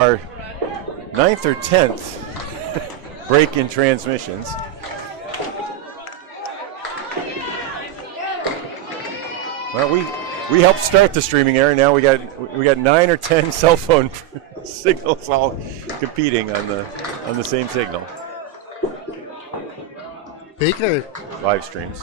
our 9th or 10th break in transmissions. Well, we helped start the streaming era. Now we got 9 or 10 cell phone signals all competing on the same signal. Baker live streams.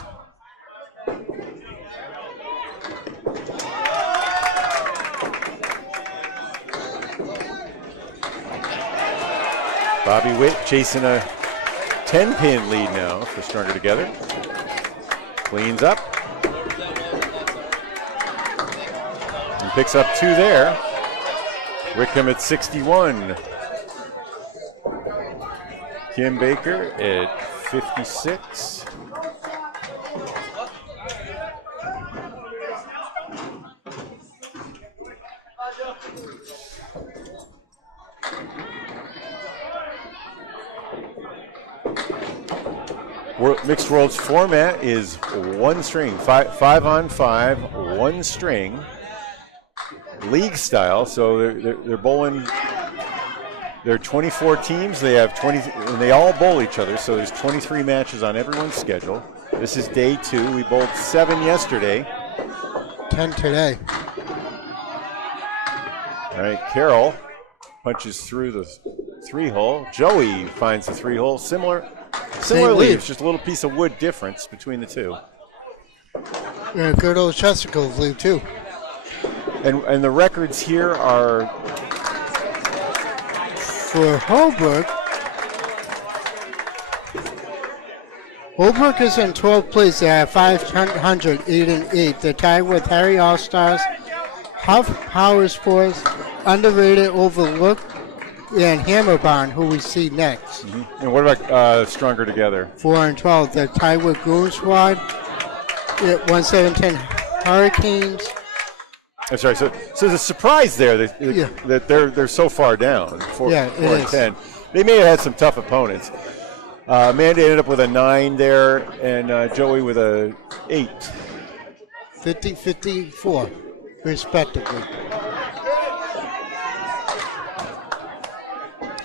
Bobby Witt chasing a 10-pin lead now for Stonger Together. Cleans up. And picks up 2 there. Wickham at 61. Kim Baker at 56. Mixed Worlds format is one string, five on five, one string, league style. So they're bowling. There are 24 teams. They have 20, and they all bowl each other. So there's 23 matches on everyone's schedule. This is day 2. We bowled 7 yesterday. 10 today. All right, Carroll punches through the 3-hole. Joey finds the 3-hole. Similar leaves, just a little piece of wood difference between the two. Yeah, good old Chesterfield leave too. And the records here are for Holbrook. Holbrook is in 12th place. They have 500, 8 and 8. They're tied with Harry All-Stars, Huff Power Sports, Underrated, Overlooked, and Hammerbarn, who we see next. Mm-hmm. And what about Stronger Together? 4 and 12. They're tied with Goon Squad, 1710 Hurricanes. That's right. So there's a surprise there that they're so far down. 4 and 10. They may have had some tough opponents. Amanda ended up with a 9 there, and Joey with a 8. 50-54, respectively.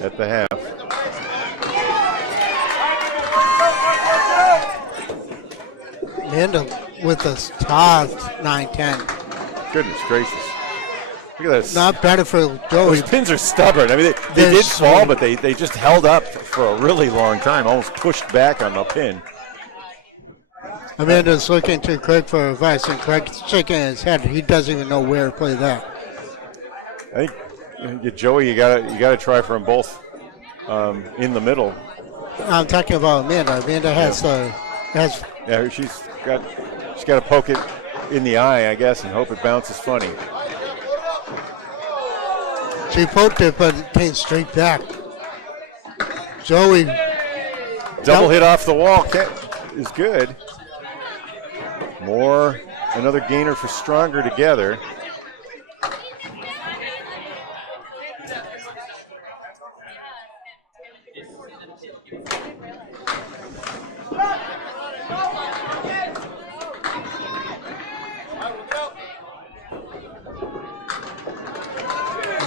At the half. Amanda with a tough 9-10. Goodness gracious. Look at this. Not better for Joey. Those pins are stubborn. I mean, they did fall, but they just held up for a really long time, almost pushed back on the pin. Amanda's looking to Craig for advice, and Craig's shaking his head. He doesn't even know where to play that. I think Joey, you gotta try for them both in the middle. I'm talking about Amanda. Amanda has Yeah, she's got to poke it in the eye, I guess, and hope it bounces funny. She poked it, but it came straight back. Joey. Double hit off the wall is good. Another gainer for Stronger Together.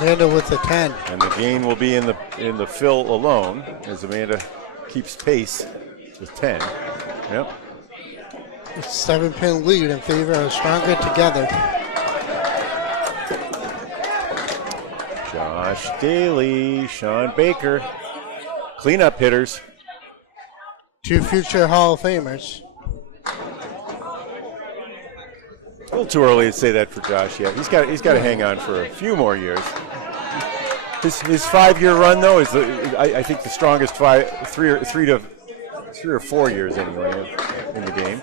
Amanda with the 10. And the gain will be in the fill alone as Amanda keeps pace with 10. Yep. It's 7-pin lead in favor of Stronger Together. Josh Daly, Sean Baker, cleanup hitters. 2 future Hall of Famers. A little too early to say that for Josh yet. He's got to hang on for a few more years. His 5-year run though is I think the strongest 3 or 4 years anyway in the game,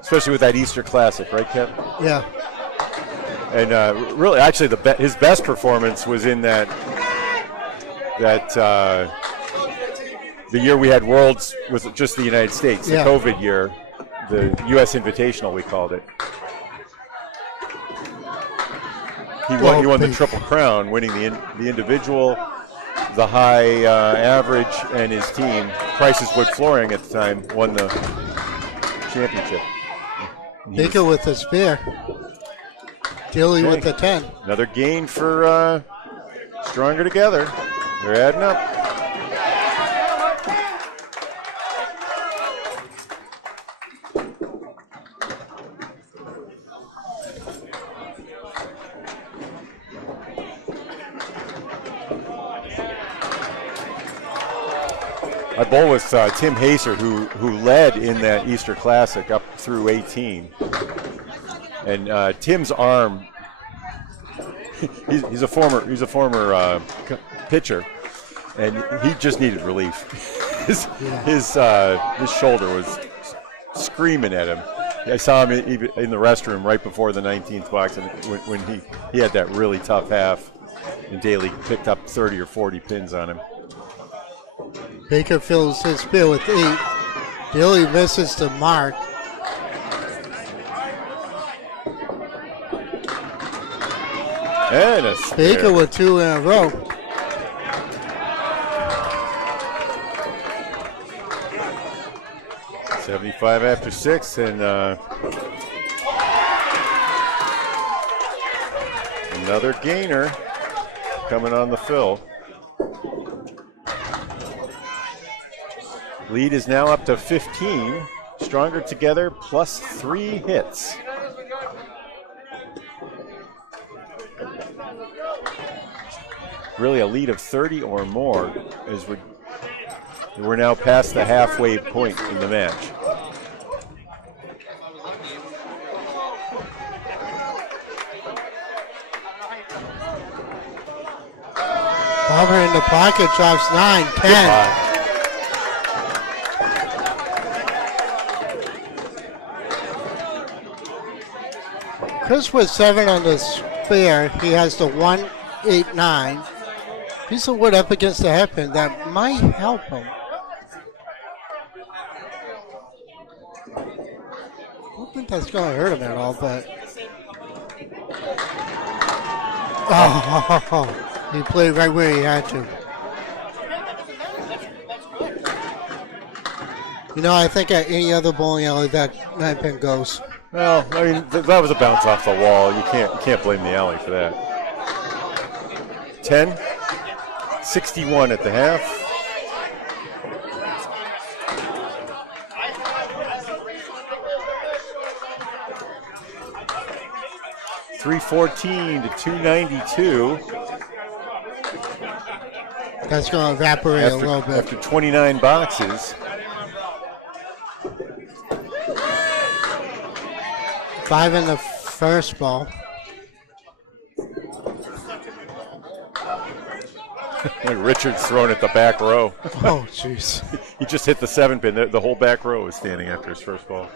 especially with that Easter Classic, right, Kev? Yeah. And really, actually, his best performance was in that the year we had Worlds with just the United States, the COVID year, the U.S. Invitational we called it. He won the Triple Crown, winning the individual, the high average, and his team. Price's Wood Flooring at the time won the championship. Baker with the spear. Dilly with the 10. Another gain for Stronger together. They're adding up. I bowl with Tim Haser, who led in that Easter Classic up through 18. And Tim's arm, he's a former pitcher, and he just needed relief. His shoulder was screaming at him. I saw him in the restroom right before the 19th box, and when he had that really tough half, and Daly picked up 30 or 40 pins on him. Baker fills his bill with 8. Daly misses the mark. And a spare. Baker with 2 in a row. $75 after 6, and another gainer coming on the fill. Lead is now up to 15. Stronger together plus 3 hits. Really a lead of 30 or more as we're now past the halfway point in the match. Barber in the pocket, drops 9, 10. Chris with 7 on the spare. He has the 1, 8, 9. Piece of wood up against the hairpin that might help him. I don't think that's going to hurt him at all, but. Oh, he played right where he had to. You know, I think at any other bowling alley that hairpin goes. Well, I mean, that was a bounce off the wall. You can't blame the alley for that. 10, 61 at the half. $314 to $292. That's going to evaporate a little bit. After 29 boxes. 5 in the first ball. Richard's thrown at the back row. Oh, jeez. He just hit the 7 pin. The whole back row is standing after his first ball.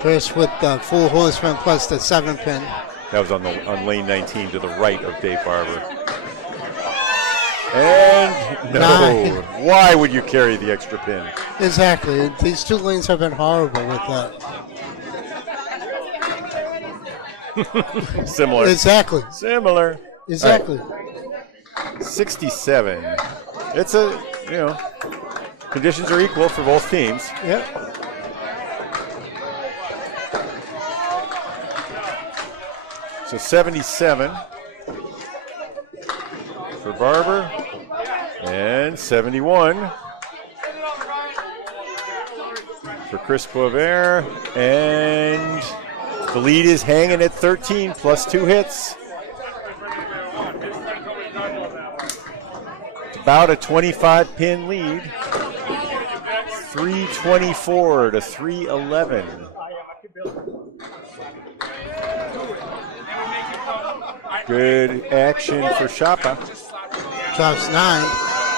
Chris with the full horseman plus the 7 pin. That was on lane 19 to the right of Dave Barber. And no. Why would you carry the extra pin? Exactly. These 2 lanes have been horrible with that. Similar. Exactly. Similar. Exactly. Right. 67. It's conditions are equal for both teams. Yep. So 77 for Barber and 71 for Chris Boisvert, and the lead is hanging at 13 plus 2 hits. It's about a 25 pin lead. 324 to 311. Good action for Shapa. Drops 9.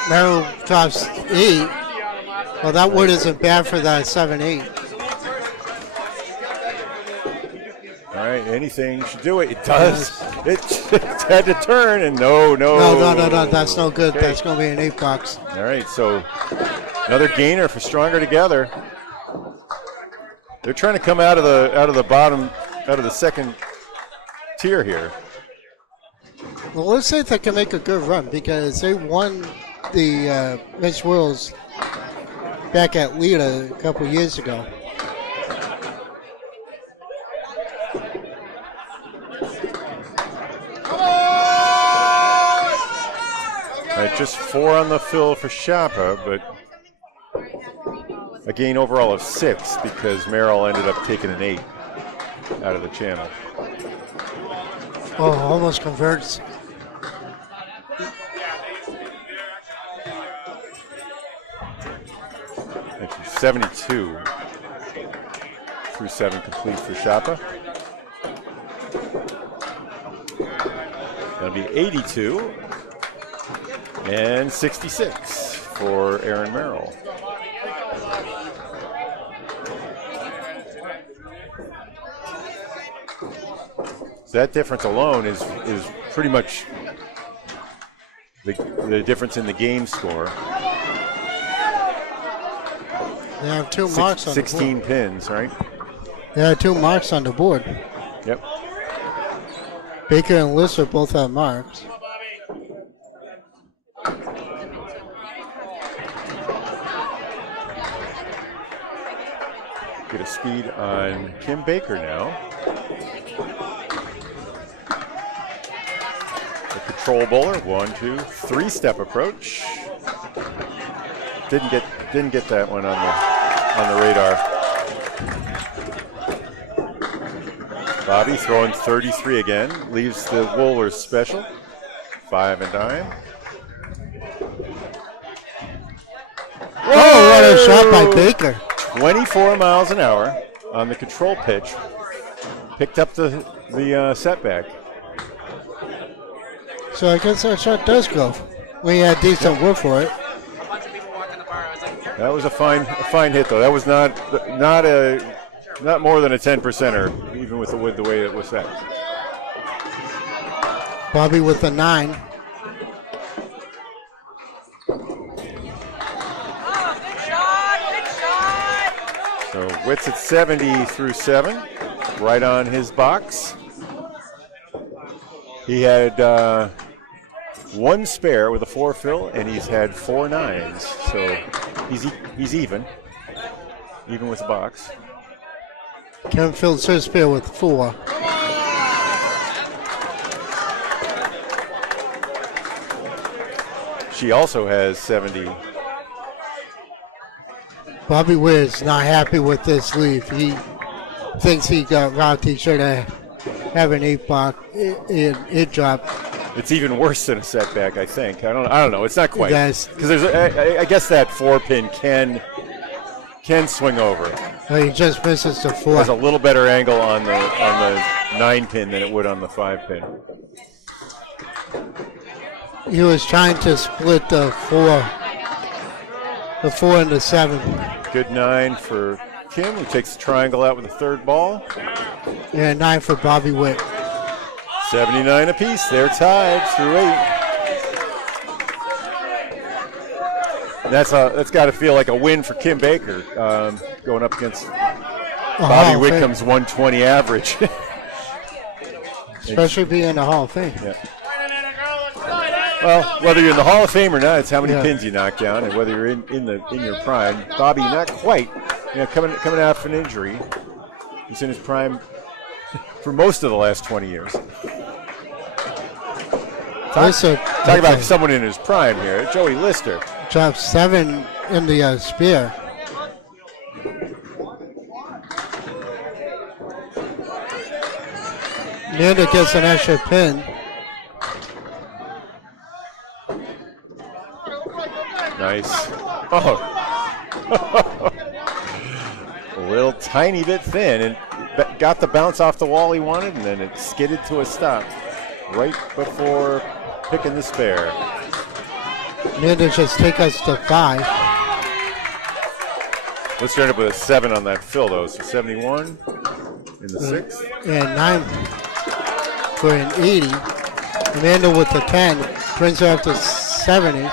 Merrill drops 8. Well, that wood isn't bad for that 7-8. All right, anything should do it. It does. It had to turn, and no. That's no good. Okay. That's going to be an 8 box. All right, so another gainer for Stronger Together. They're trying to come out of the bottom, out of the second tier here. Well, let's say they can make a good run because they won the Miss Worlds back at Lita a couple years ago. just 4 on the fill for Shapa, but a gain overall of 6 because Merrill ended up taking an 8 out of the channel. Oh, almost converts. Thank you. 72 through 7 complete for Shapa. That'll be 82 and 66 for Aaron Merrill. So that difference alone is pretty much the difference in the game score. They have 2 marks on 16 the board. 16 pins, right? They have 2 marks on the board. Yep. Baker and Lister both have marks. Get a speed on Kim Baker now. The control bowler, 1, 2, 3-step approach. Didn't get that one on the radar. Bobby throwing 33 again, leaves the Wohlers special, 5 and dime. Oh, what a shot by Baker. 24 miles an hour on the control pitch. Picked up the setback. So I guess that shot does go. We had decent work for it. That was a fine hit though. That was not more than a 10%er, even with the way it was set. Bobby with a 9. So Witt's at 70 through 7, right on his box. He had 1 spare with a 4 fill, and he's had 4 9s. So he's even with the box. Kevin Fields his spare with 4. She also has 70. Bobby Witt's not happy with this leave. He thinks he got rocked. He should have an 8 box. It dropped. It's even worse than a setback, I think. I don't know. It's not quite, Yes. because I guess that 4 pin can swing over. He just misses the 4. Has a little better angle on the 9 pin than it would on the 5 pin. He was trying to split the 4 and the 7. Good 9 for Kim, who takes the triangle out with the 3rd ball. And 9 for Bobby Witt. 79 apiece. They're tied through 8. That's got to feel like a win for Kim Baker, going up against Bobby Whitcomb's 120 average. Especially being in the Hall of Fame. Yeah. Well, whether you're in the Hall of Fame or not, it's how many pins you knock down, and whether you're in your prime. Bobby, not quite. Coming off an injury, he's in his prime for most of the last 20 years. Talk about someone in his prime here. Joey Lister. Dropped 7 in the spear. Nanda gets an extra pin. Nice. Oh. A little tiny bit thin, and got the bounce off the wall he wanted, and then it skidded to a stop right before picking the spare. Nanda just take us to 5. Let's start up with a 7 on that fill, though. So 71 in the 6th. And 9 for an 80. Amanda with the 10 brings her up to 70.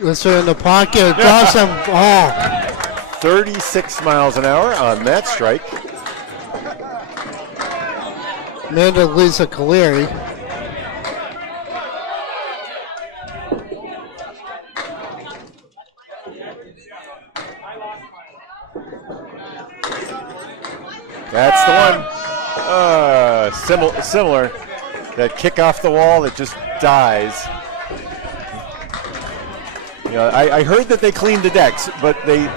Lister in the pocket, awesome. 36 miles an hour on that strike. Amanda Lisa Caleri. That's the one. Similar. That kick off the wall that just dies. You know, I heard that they cleaned the decks, but they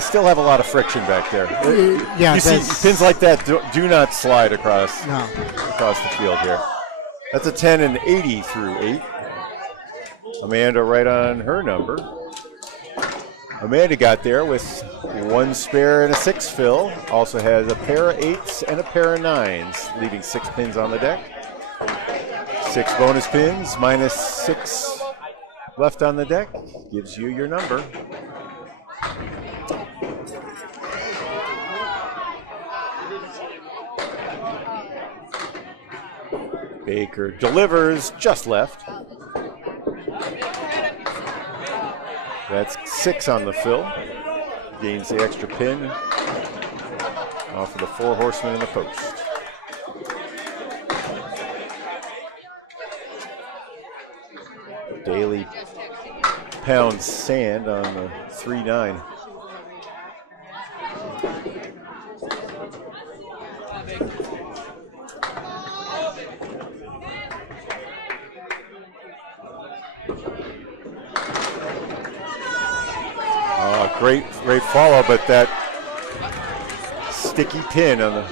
still have a lot of friction back there. Yeah, you see pins like that do not slide across no. across the field here. That's a 10 and 80 through 8. Amanda right on her number. Amanda got there with 1 spare and a 6 fill. Also has a pair of 8s and a pair of 9s, leaving 6 pins on the deck. 6 bonus pins minus 6 left on the deck gives you your number. Baker delivers just left. That's 6 on the fill. Gains the extra pin off of the 4 horsemen in the post. Daly pounds sand on the 3-9. Great follow, but that sticky pin on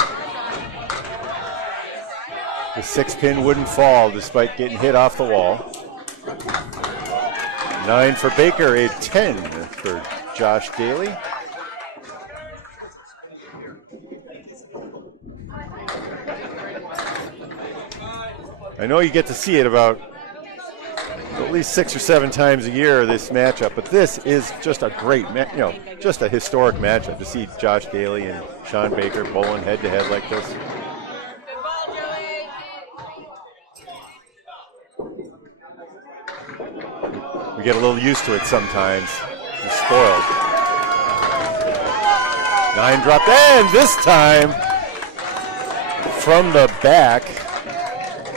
the 6 pin wouldn't fall despite getting hit off the wall. 9 for Baker, a 10 for Josh Daly. I know you get to see it about at least 6 or 7 times a year, this matchup, but this is just a great, just a historic matchup to see Josh Daly and Sean Baker bowling head to head like this. We get a little used to it sometimes. We're spoiled. 9 dropped, and this time from the back,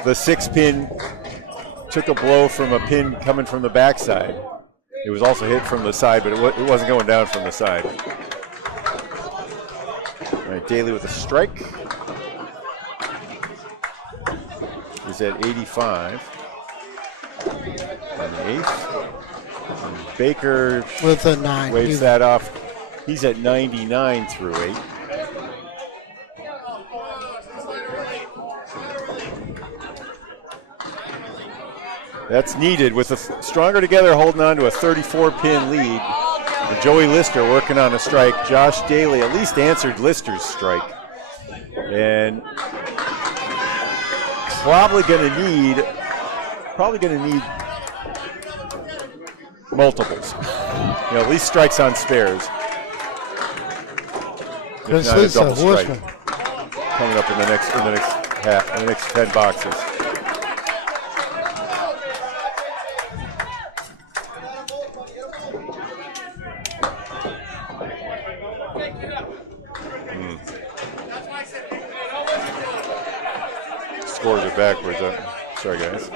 the 6 pin took a blow from a pin coming from the backside. It was also hit from the side, but it wasn't going down from the side. All right, Daly with a strike. He's at 85 on the 8th. And Baker with a 9 waves that off. He's at 99 through 8. That's needed with the Stronger together holding on to a 34-pin lead. And Joey Lister working on a strike. Josh Daly at least answered Lister's strike. And probably going to need multiples. At least strikes on spares. If not a double strike coming up in the next half, in the next 10 boxes. Scores are backwards. Sorry, guys.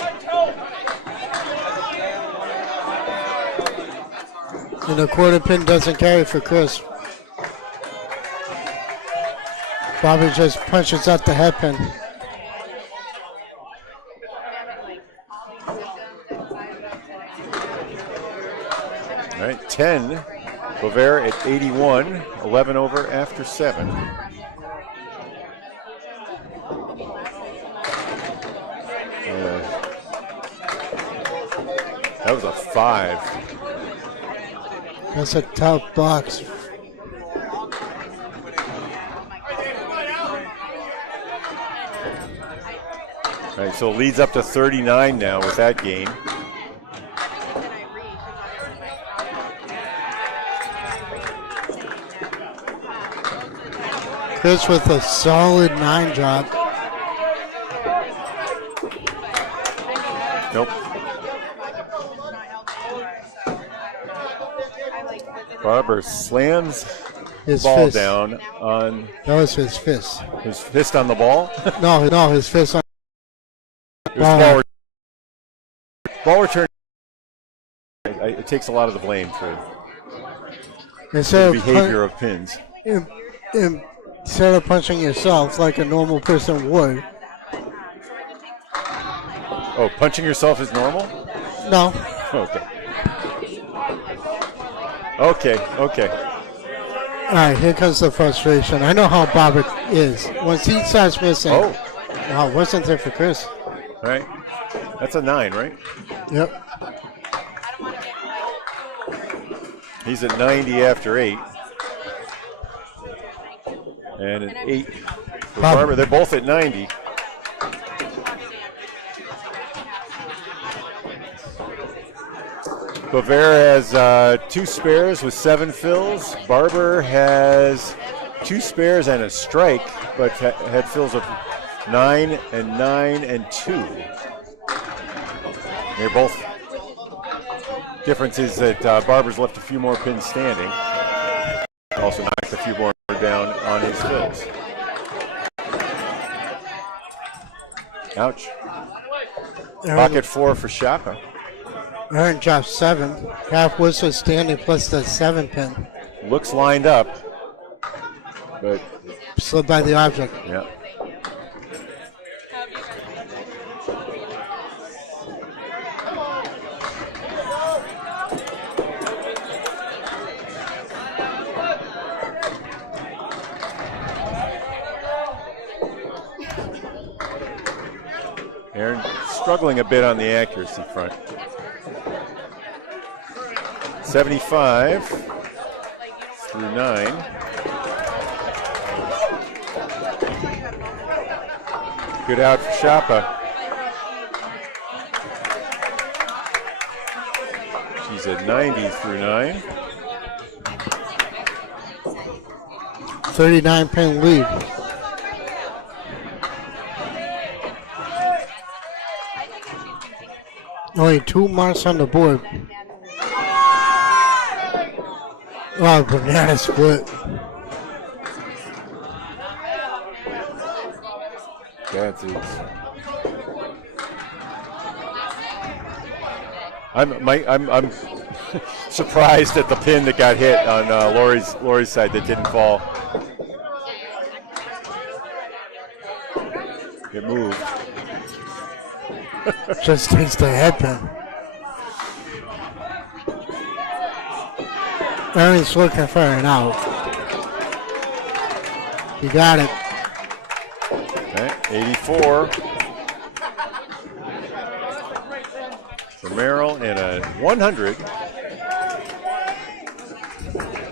And a quarter pin doesn't carry for Chris. Bobby just punches out the head pin. All right, 10. Bover at 81. 11 over after 7. That was a 5. That's a tough box. All right, so it leads up to 39 now with that game. Chris with a solid 9 drop. Nope. Barber slams His ball fist. down on That was his fist. his fist on the ball. No, his fist on It was ball return. It takes a lot of the blame for the behavior of pins. Instead of punching yourself like a normal person would. Oh, punching yourself is normal? No. Okay. All right, here comes the frustration. I know how Bobbitt is. Once he starts missing. Oh. Wow, wasn't there for Chris? All right. That's a 9, right? Yep. He's at 90 after 8. And an 8 for Barber. They're both at 90. Bavera has 2 spares with 7 fills. Barber has 2 spares and a strike, but had fills of 9 and 9 and 2. They're both. Difference is that Barber's left a few more pins standing. Also knocked a few more down on his fills. Ouch. Pocket 4 for Shapa. Aaron dropped 7. Half whistle standing plus the 7 pin. Looks lined up, but slid by the object. Yeah. Aaron struggling a bit on the accuracy front. 75 through 9. Good out for Shapa. She's at 90 through 9. 39 pin lead. Only 2 marks on the board. Oh, banana split. That's it. I'm surprised at the pin that got hit on Lori's side that didn't fall. It moved. Just takes the head pin. Aaron's looking for an out. He got it. Okay, 84. For Merrill and a 100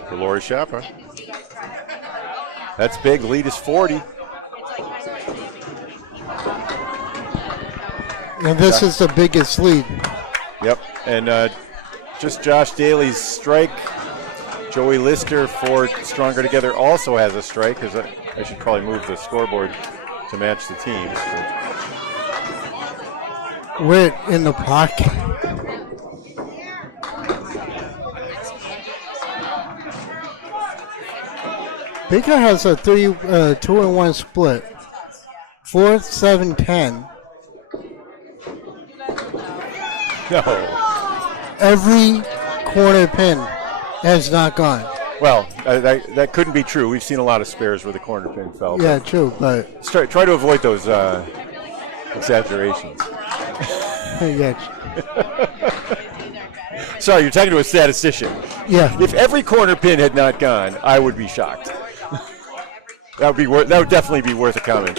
for Lori Shapa. That's big. Lead is 40. And this is the biggest lead. Yep, and just Josh Daly's strike. Joey Lister for Stronger Together also has a strike, because I should probably move the scoreboard to match the teams. Witt in the pocket. Baker has a 2-1 split. 4, 7, 10. No. Every corner pin has not gone. Well, that couldn't be true. We've seen a lot of spares where the corner pin fell. Yeah, true, but try to avoid those exaggerations. Yeah. Sorry, you're talking to a statistician. Yeah. If every corner pin had not gone, I would be shocked. That would definitely be worth a comment.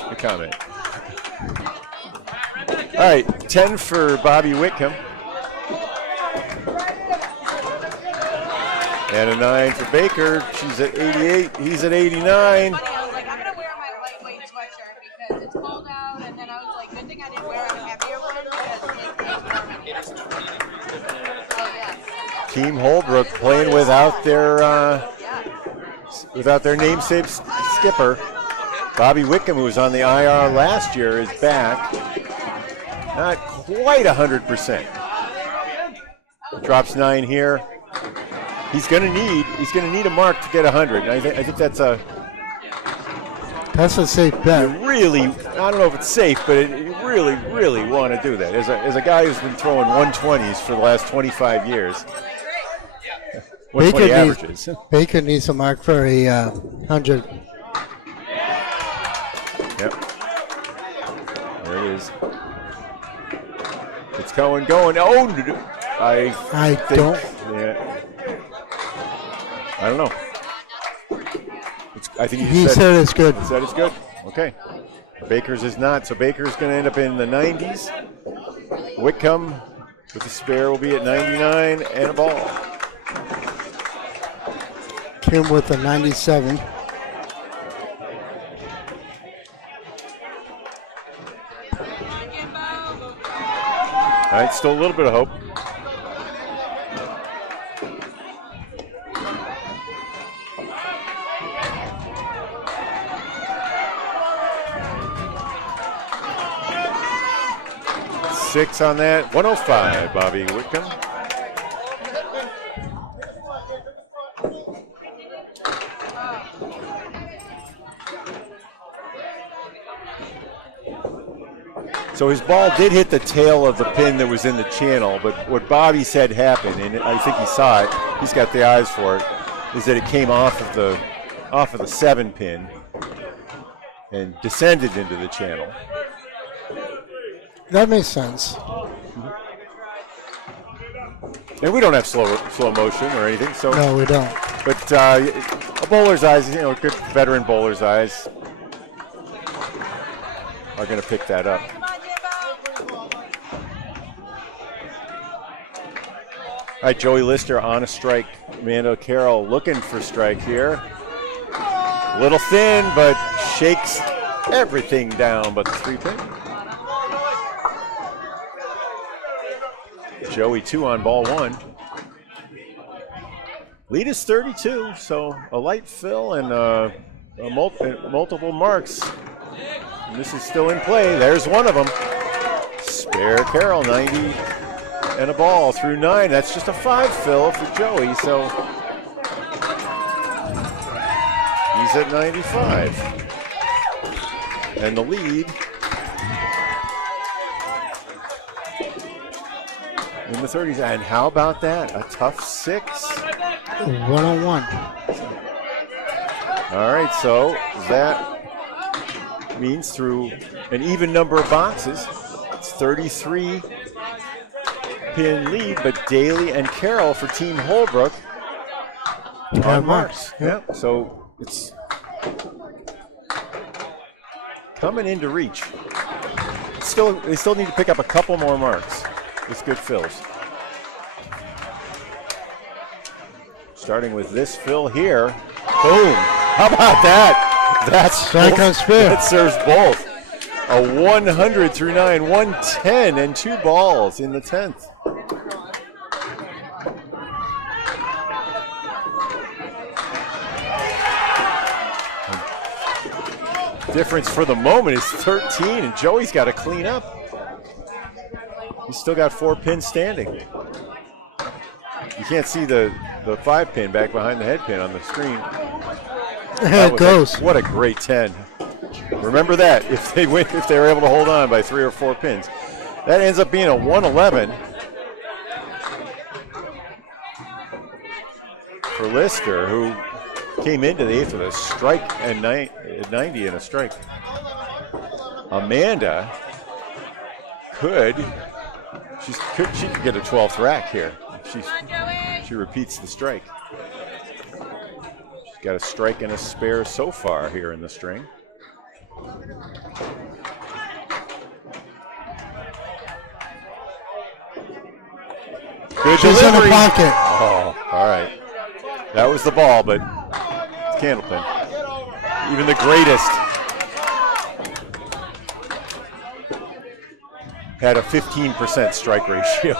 All right, 10 for Bobby Whitcomb. And a 9 for Baker. She's at 88. He's at 89. I was like, I'm going to wear my lightweight sweatshirt because it's cold out. And then I was like, good thing I didn't wear a heavier one because it warm. Oh, yeah. Team Holbrook playing without their namesake skipper. Bobby Whitcomb, who was on the IR last year, is back. Not quite 100%. Drops 9 here. he's going to need a mark to get 100. And I think that's a safe bet. you really, I don't know if it's safe, but you really, really want to do that. As a guy who's been throwing 120s for the last 25 years, 120 averages. Baker needs a mark for a 100. Yep. There it is. It's going. Oh, I don't. Yeah. I don't know. I think he said it's good. He said it's good. Okay. Baker's is not, so Baker's going to end up in the 90s. Whitcomb with the spare will be at 99 and a ball. Kim with a 97. All right, still a little bit of hope. Six on that. 105, Bobby Whitcomb. So his ball did hit the tail of the pin that was in the channel, but what Bobby said happened, and I think he saw it, he's got the eyes for it, is that it came off of the 7 pin and descended into the channel. That makes sense. And we don't have slow motion or anything, so no, we don't. But a bowler's eyes, a good veteran bowler's eyes are going to pick that up. All right, Joey Lister on a strike. Amanda Carroll looking for strike here. A little thin, but shakes everything down but the 3 pin. Joey 2 on ball 1. Lead is 32, so a light fill and multiple marks. And this is still in play. There's one of them. Spare Carroll, 90 and a ball through 9. That's just a 5 fill for Joey, so he's at 95. And the lead in the 30s. And how about that? A tough 6. 101. All right, so that means through an even number of boxes, it's 33 pin lead, but Daly and Carroll for Team Holbrook on marks. Yep. So it's coming into reach. They still need to pick up a couple more marks with good fills. Starting with this fill here. Boom. How about that? That serves both. A 100 through 9, 110 and 2 balls in the 10th. Difference for the moment is 13, and Joey's got to clean up. He's still got 4 pins standing. You can't see the 5 pin back behind the head pin on the screen. It goes. What a great 10. Remember that if they were able to hold on by 3 or 4 pins. That ends up being a 111 for Lister, who came into the 8th with a strike and 90 and a strike. Amanda she could get a 12th rack here. She repeats the strike. She's got a strike and a spare so far here in the string. Good She's delivery. in the pocket. Oh, all right. That was the ball, but it's candlepin. Even the greatest had a 15% strike ratio.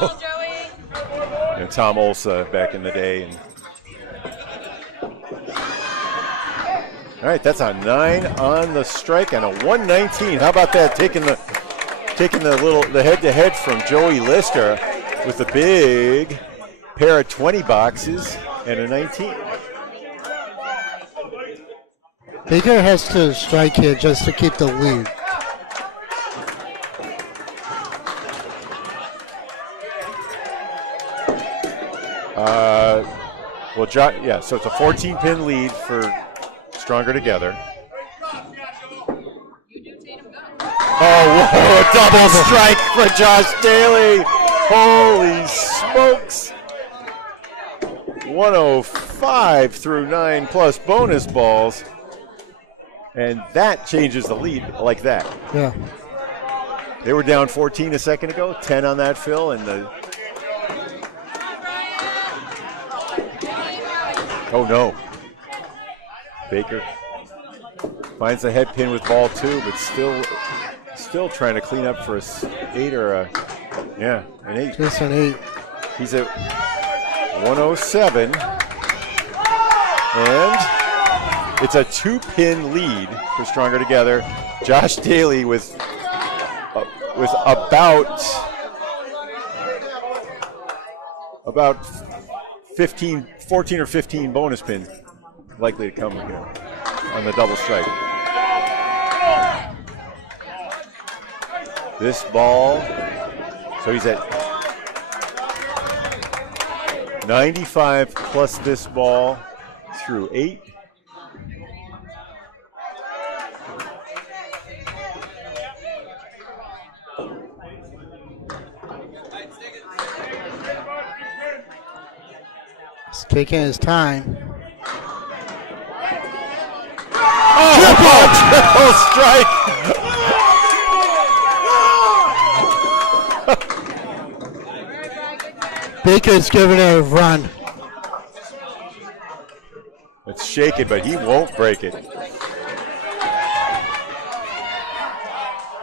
Tom Olsa back in the day. All right, that's a 9 on the strike and a 119. How about that? Taking the head-to-head from Joey Lister with the big pair of 20 boxes. and a 19. Baker has to strike here just to keep the lead. So it's a 14-pin lead for Stronger Together. Oh, whoa, a double strike for Josh Daly. Holy smokes. 105 through 9 plus bonus balls. And that changes the lead like that. Yeah. They were down 14 a second ago, 10 on that fill, and the... Oh, no. Baker finds the head pin with ball 2, but still trying to clean up for an 8. An 8. Just an 8. He's at 107. And it's a 2-pin lead for Stronger Together. Josh Daly with about 14 or 15 bonus pins likely to come here on the double strike. This ball, so he's at 95 plus this ball through 8. He's taking his time. Triple strike! Baker's giving it a run. It's shaking, but he won't break it.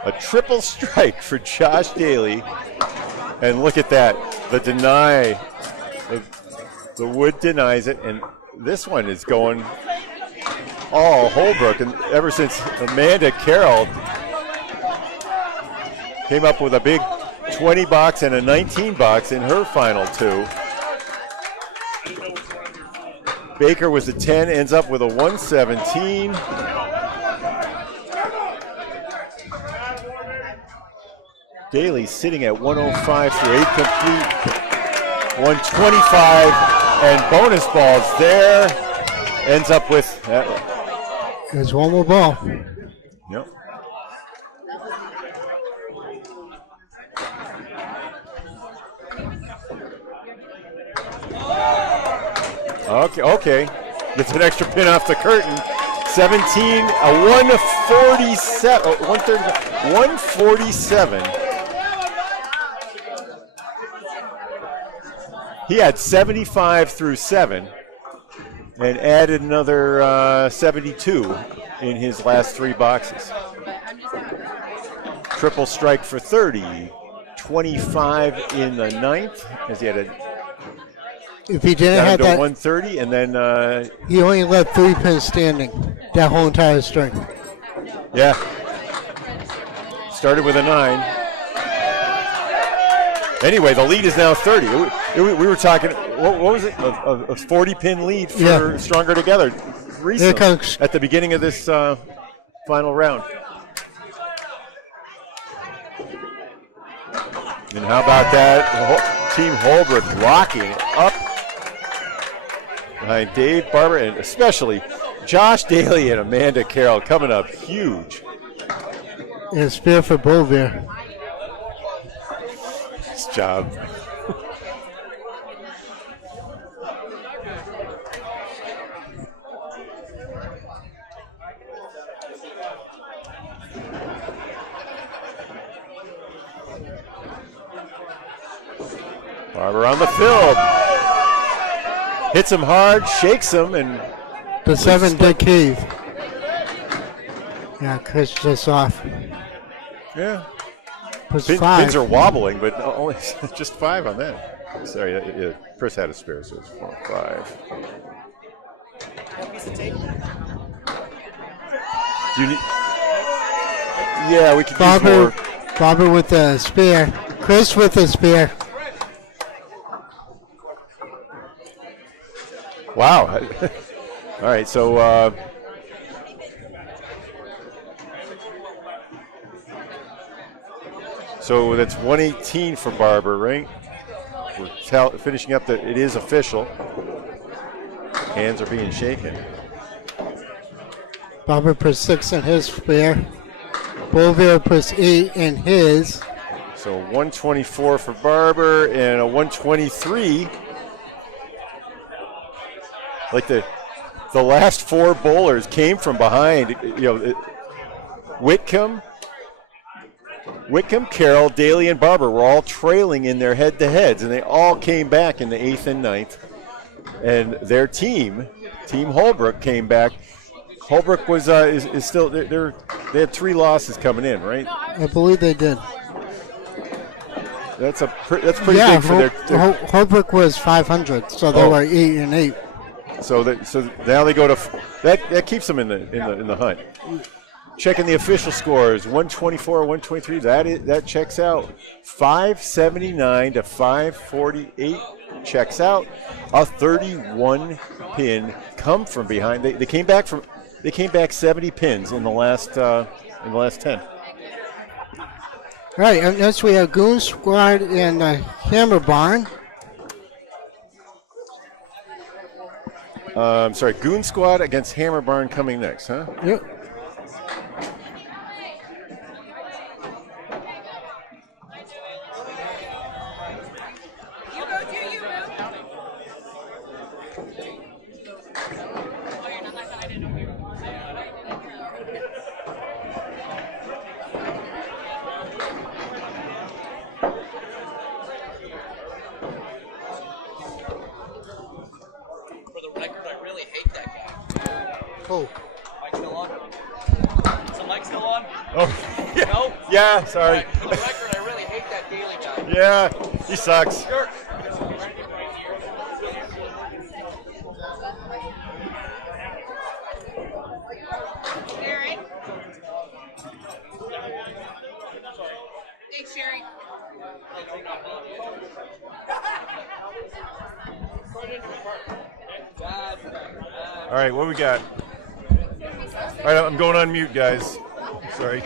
A triple strike for Josh Daly. And look at that. The deny. The wood denies it, and this one is going all Holbrook. And ever since Amanda Carroll came up with a big 20 box and a 19 box in her final 2. Baker was a 10, ends up with a 117. Daly sitting at 105 through 8 complete. 125 and bonus balls there. Ends up with that. There's one more ball. Yep. Okay. Gets an extra pin off the curtain. 17, a 147. He had 75 through 7 and added another 72 in his last 3 boxes. Triple strike for 30. 25 in the 9th as he had a if he didn't down have to that 130, and then he only left 3 pins standing that whole entire string. Yeah. Started with a 9. Anyway, the lead is now 30. We were talking, what was it? A 40-pin lead for Stronger Together recently at the beginning of this final round. And how about that? Team Holbrook locking it up behind Dave Barber, and especially Josh Daly and Amanda Carroll coming up huge. And a spear for Bovier. Nice job. Barber on the field. Hits him hard, shakes him, and the 7 did cave. Yeah, Chris just off. Yeah. Pins are wobbling, but only just 5 on that. Sorry, Chris had a spare, so it's 4, 5. Do you need? Yeah, we could use more. Barber with the spear. Chris with the spear. Wow. All right, so so that's 118 for Barber, right? We're finishing up it is official. Hands are being shaken. Barber puts 6 in his spare. Boutwell puts 8 in his. So 124 for Barber and a 123. Like the last 4 bowlers came from behind. Whitcomb, Carroll, Daly, and Barber were all trailing in their head-to-heads, and they all came back in the 8th and 9th. And their team Holbrook, came back. Holbrook was is still they had 3 losses coming in, right? I believe they did. That's pretty big for their Holbrook was 500, so they were 8 and 8. So now they go to that keeps them in the hunt. Checking the official scores, 124, 123. That checks out. 579 to 548 checks out. A 31 pin come from behind. They came back 70 pins in the last 10. All right, and next we have Goon Squad and Hammerbarn. Sorry, Goon Squad against Hammerbarn coming next, huh? Yep. Oh. Mike still on? Is the mic still on? Oh, yeah. No? Yeah, sorry. Right. For the record, I really hate that Daly guy. Yeah, he sucks. Sure. Gary. Thanks, Sherry. All right, what we got? All right, I'm going on mute, guys. Sorry.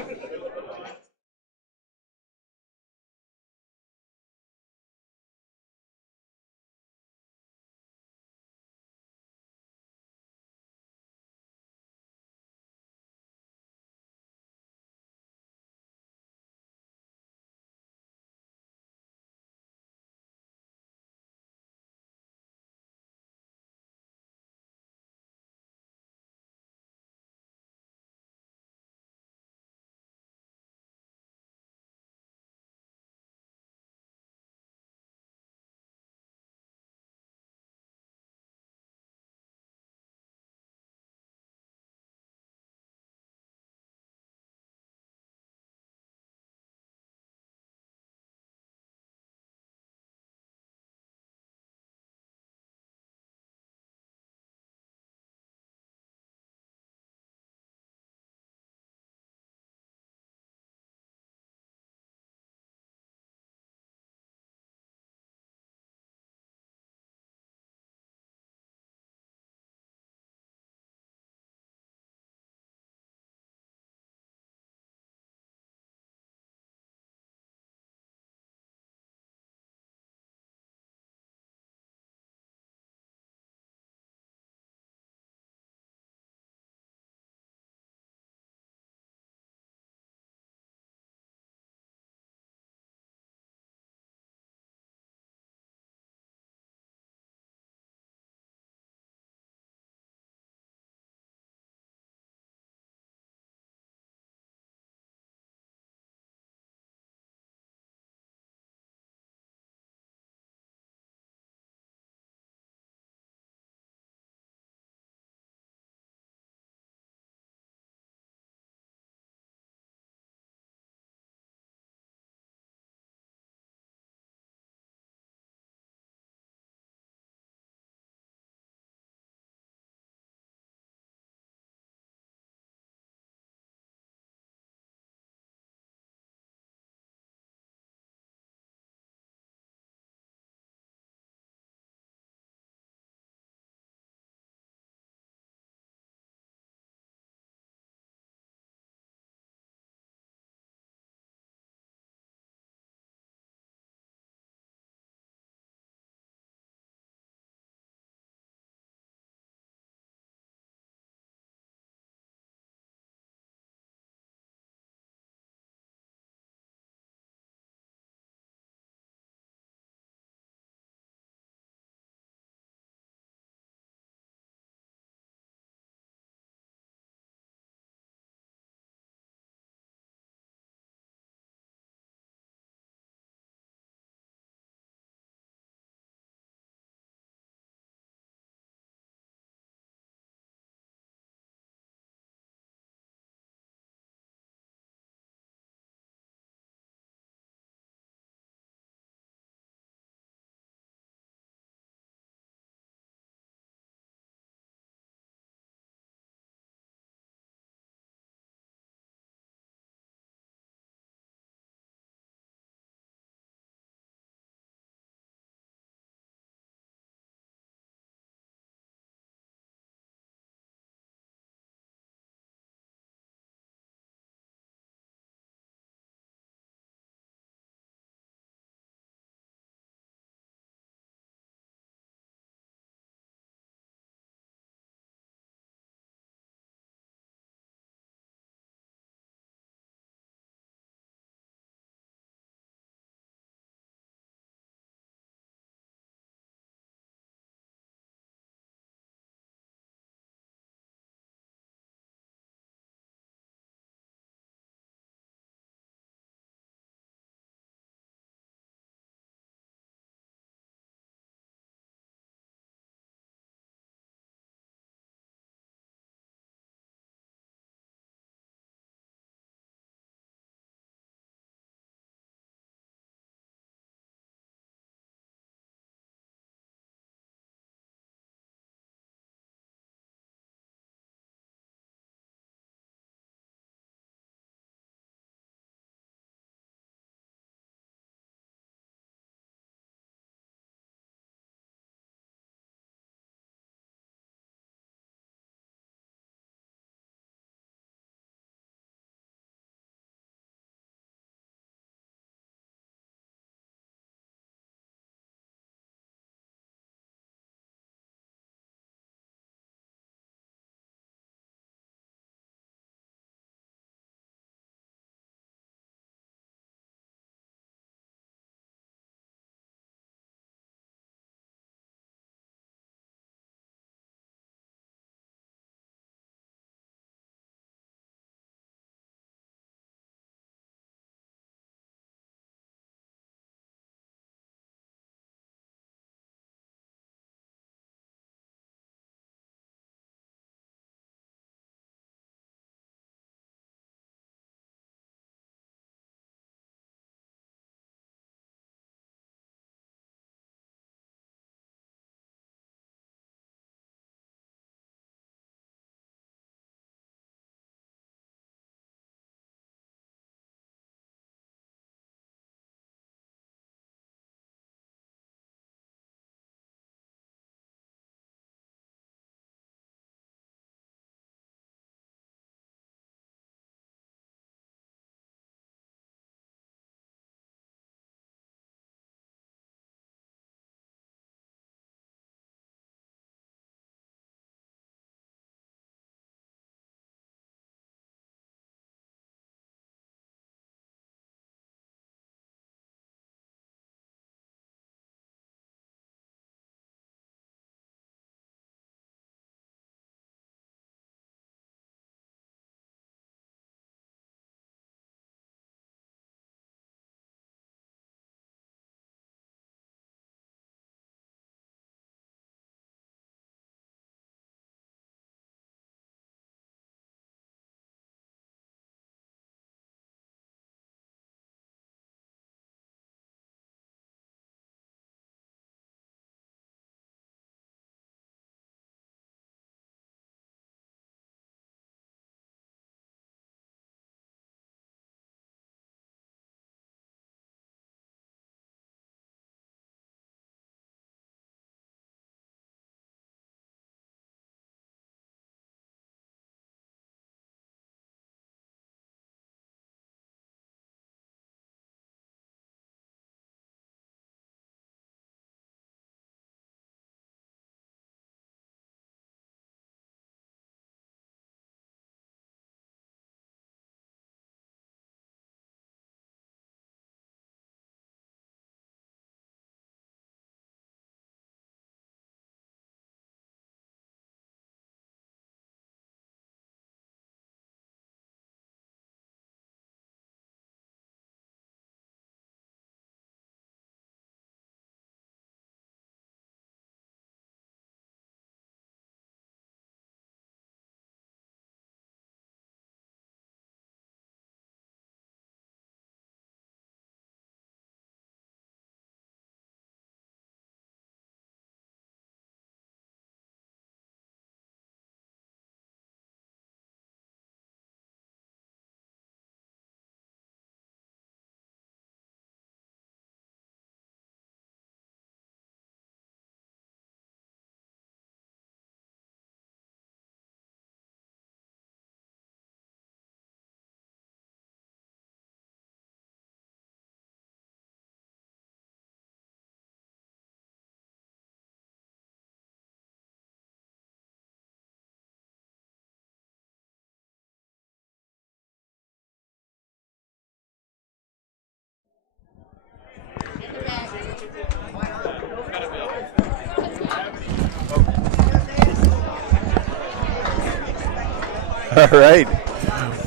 All right.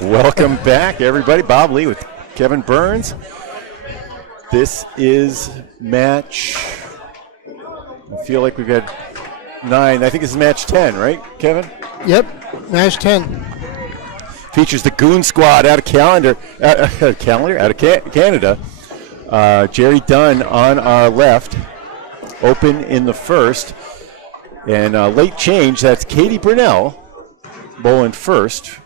Welcome back, everybody. Bob Lee with Kevin Burns. This is match, I feel like we've had 9. I think this is match 10, right, Kevin? Yep, match 10. Features the Goon squad out of Canada. Jerry Dunn on our left, open in the first. And late change, that's Katie Brunell bowling first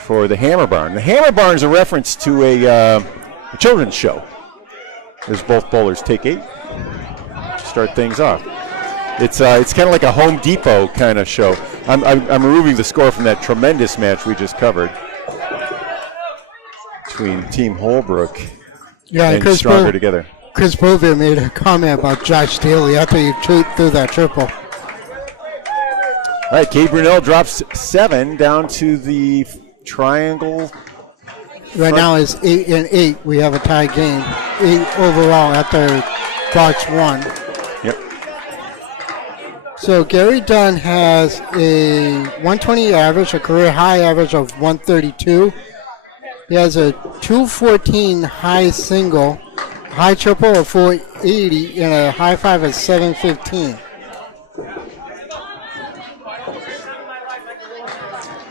for the Hammerbarn. The Hammerbarn is a reference to a children's show. There's both bowlers take 8 to start things off. It's kind of like a Home Depot kind of show. I'm removing the score from that tremendous match we just covered between Team Holbrook and Stonger together. Chris Bovia made a comment about Josh Daly after you threw that triple. All right, Kate Brunell drops 7 down to the triangle. Right now it's 8-8. We have a tie game. 8 overall after box 1. Yep. So Gary Dunn has a 120 average, a career high average of 132. He has a 214 high single, high triple of 480, and a high 5 of 715.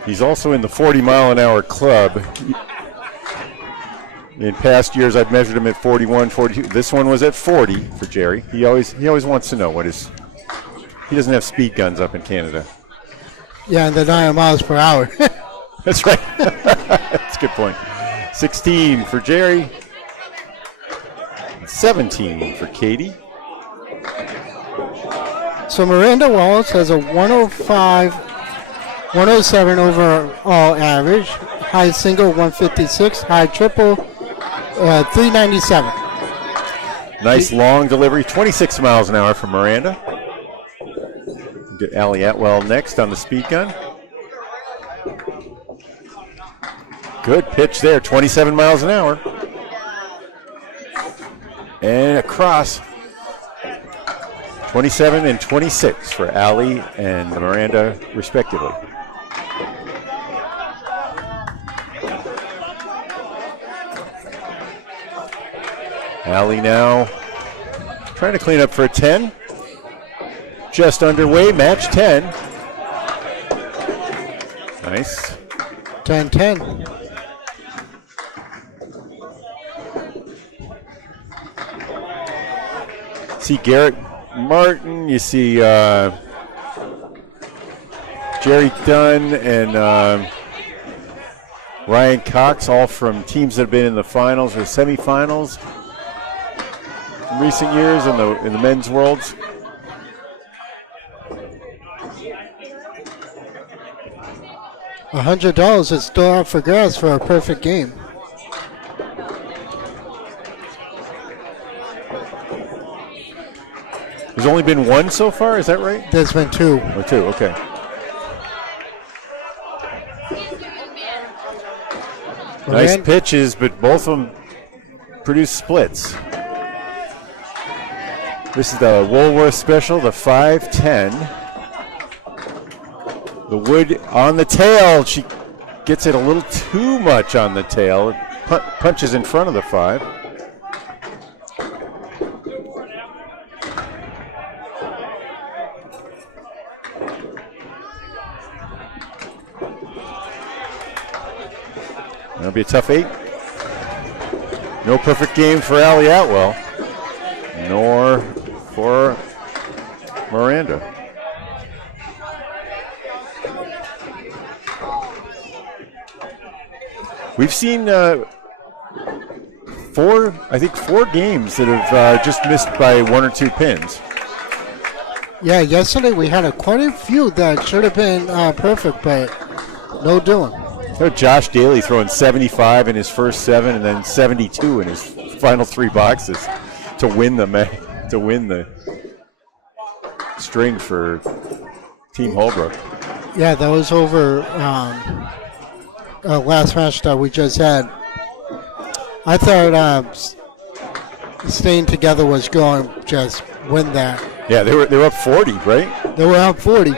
He's also in the 40-mile-an-hour club. In past years, I've measured him at 41, 42. This one was at 40 for Jerry. He always wants to know what his. He doesn't have speed guns up in Canada. Yeah, and they're 9 miles per hour. That's right. That's a good point. 16 for Jerry. 17 for Katie. So Miranda Wallace has a 105, 107 overall average, high single 156, high triple 397. Nice long delivery, 26 miles an hour for Miranda. Get Allie Atwell next on the speed gun. Good pitch there, 27 miles an hour. And across, 27 and 26 for Allie and Miranda, respectively. Allie now trying to clean up for a 10. Just underway, match 10. Nice. 10-10. See Garrett Martin, you see Jerry Dunn and Ryan Cox, all from teams that have been in the finals or semifinals in recent years in the men's worlds. $100 is still out for grabs for a perfect game. There's only been 1 so far, is that right? There's been 2. Oh, 2, okay. Nice pitches, but both of them produce splits. This is the Woolworth Special, the 5-10. The wood on the tail. She gets it a little too much on the tail. Punches in front of the 5. That'll be a tough 8. No perfect game for Allie Atwell, nor for Miranda. We've seen 4 games that have just missed by 1 or 2 pins. Yeah, yesterday we had quite a few that should have been perfect, but no doing. Josh Daly throwing 75 in his first 7 and then 72 in his final 3 boxes to win the string for Team Holbrook. Yeah, that was over last match that we just had. I thought staying together was going to just win that. Yeah, they were up 40, right? They were up 40.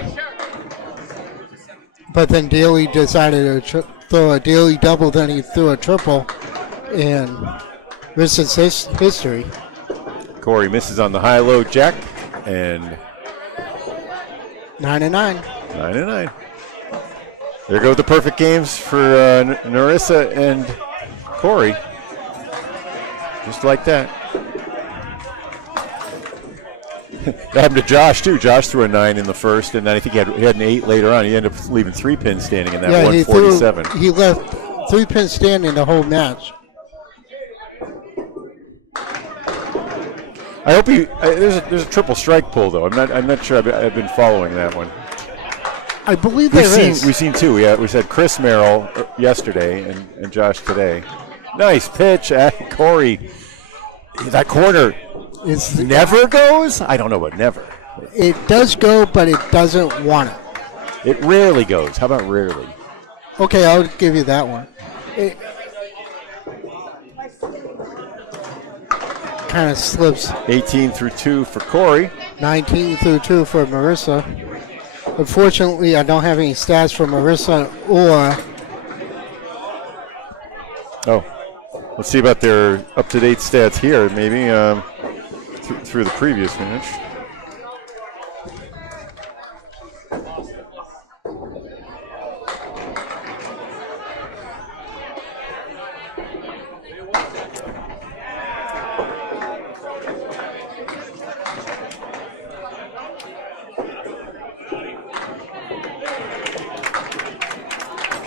But then Daly decided to throw a Daly double, then he threw a triple, and this is history. Corey misses on the high-low jack, and 9-9. 9-9. There go the perfect games for Narissa and Corey. Just like that. That happened to Josh, too. Josh threw a 9 in the first, and then I think he had an 8 later on. He ended up leaving 3 pins standing in that 147. He left 3 pins standing the whole match. I hope there's a triple strike pull, though. I'm not sure I've been following that one. I believe there is. We've seen 2. Yeah, we said Chris Merrill yesterday and Josh today. Nice pitch at Corey. That corner never goes? I don't know about never. It does go, but it doesn't want it. It rarely goes. How about rarely? Okay, I'll give you that one. It kind of slips. 18 through 2 for Corey. 19 through 2 for Marissa. Unfortunately, I don't have any stats for Marissa or... Oh, let's see about their up-to-date stats here, maybe, through the previous match.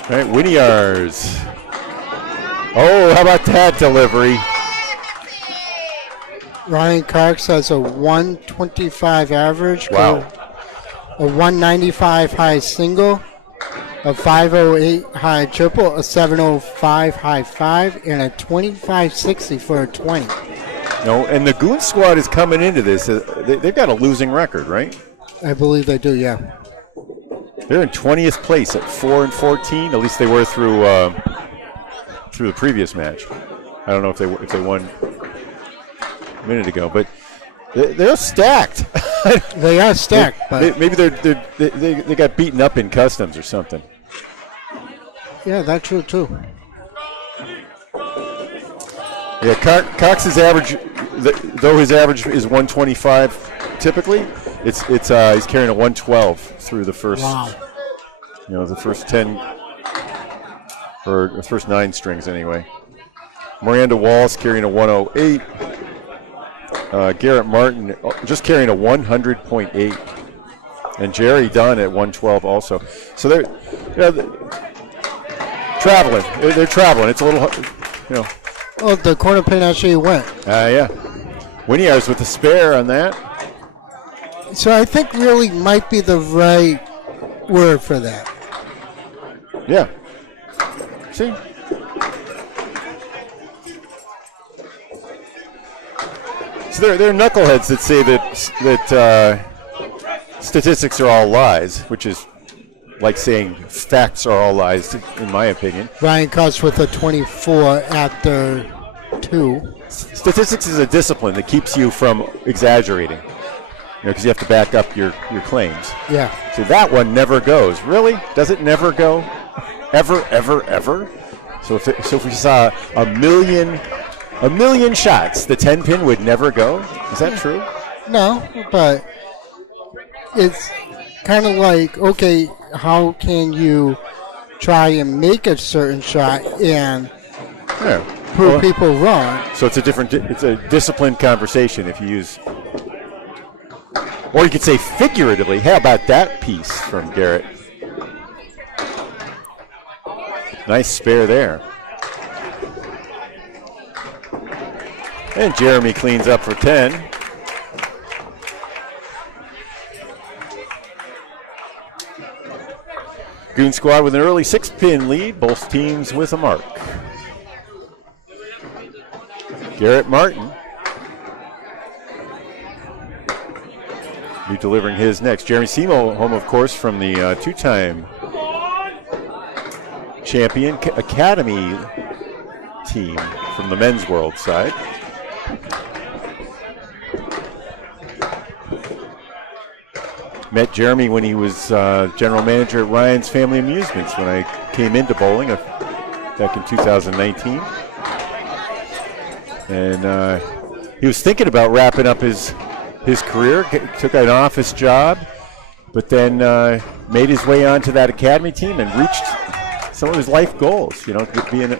All right, Winiars. Oh, how about that delivery? Ryan Cox has a 125 average. Wow. A 195 high single, a 508 high triple, a 705 high 5, and a 2560 for a 20. No, and the Goon squad is coming into this. They've got a losing record, right? I believe they do, yeah. They're in 20th place at 4-14. At least they were through the previous match. I don't know if they won a minute ago, but they're stacked. They are stacked, but maybe they got beaten up in customs or something. Yeah, that's true too. Yeah, Cox's average, though his average is 125 typically, it's he's carrying a 112 through the first, the first 10 or the first 9 strings anyway. Miranda Walls carrying a 108. Garrett Martin just carrying a 100.8, and Jerry Dunn at 112 also. So they're traveling. They're traveling. It's a little, Oh, the corner pin actually went. Yeah. Winiars with a spare on that. So I think really might be the right word for that. Yeah. See? So there are knuckleheads that say that statistics are all lies, which is like saying facts are all lies, in my opinion. Ryan Cox with a 24 after 2. Statistics is a discipline that keeps you from exaggerating, because you have to back up your claims. Yeah. So that one never goes. Really? Does it never go? Ever, ever, ever? So if we saw a million shots, the 10 pin would never go? Is that true? No, but it's kind of like, okay, how can you try and make a certain shot and prove people wrong? So it's a disciplined conversation if you use, or you could say figuratively. How about that piece from Garrett? Nice spare there. And Jeremy cleans up for 10. Goon squad with an early 6-pin lead, both teams with a mark. Garrett Martin be delivering his next. Jeremy Simo, home of course from the 2-time champion academy team from the men's world side. met Jeremy when he was general manager at Ryan's Family Amusements when I came into bowling back in 2019. And he was thinking about wrapping up his career, took an office job, but then made his way onto that academy team and reached some of his life goals, you know, being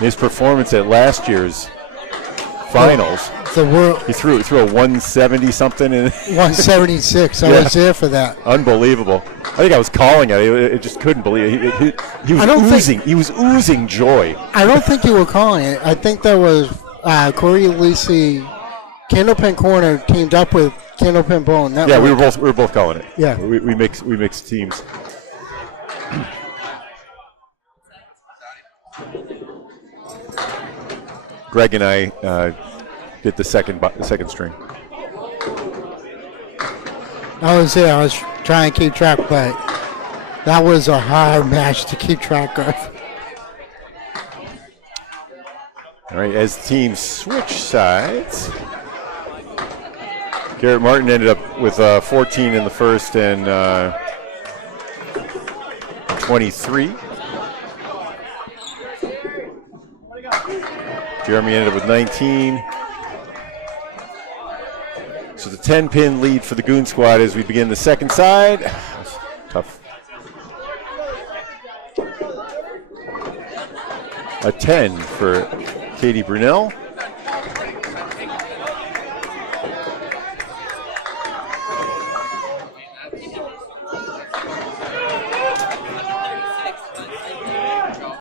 his performance at last year's finals. He threw a 170 something and 176. I was there for that. Unbelievable. I think I was calling it. I just couldn't believe it. He was oozing joy. I don't think you were calling it. I think that was Corey Lisi, Candlepin Corner teamed up with Candlepin Bowling Network. Yeah, we were both calling it. Yeah, we mix teams. Greg and I did the second string. I was there. I was trying to keep track, but that was a hard match to keep track of. All right, as teams switch sides, Garrett Martin ended up with 14 in the first and 23. Jeremy ended up with 19. So the 10-pin lead for the Goon squad as we begin the second side. That's tough. A 10 for Katie Brunel.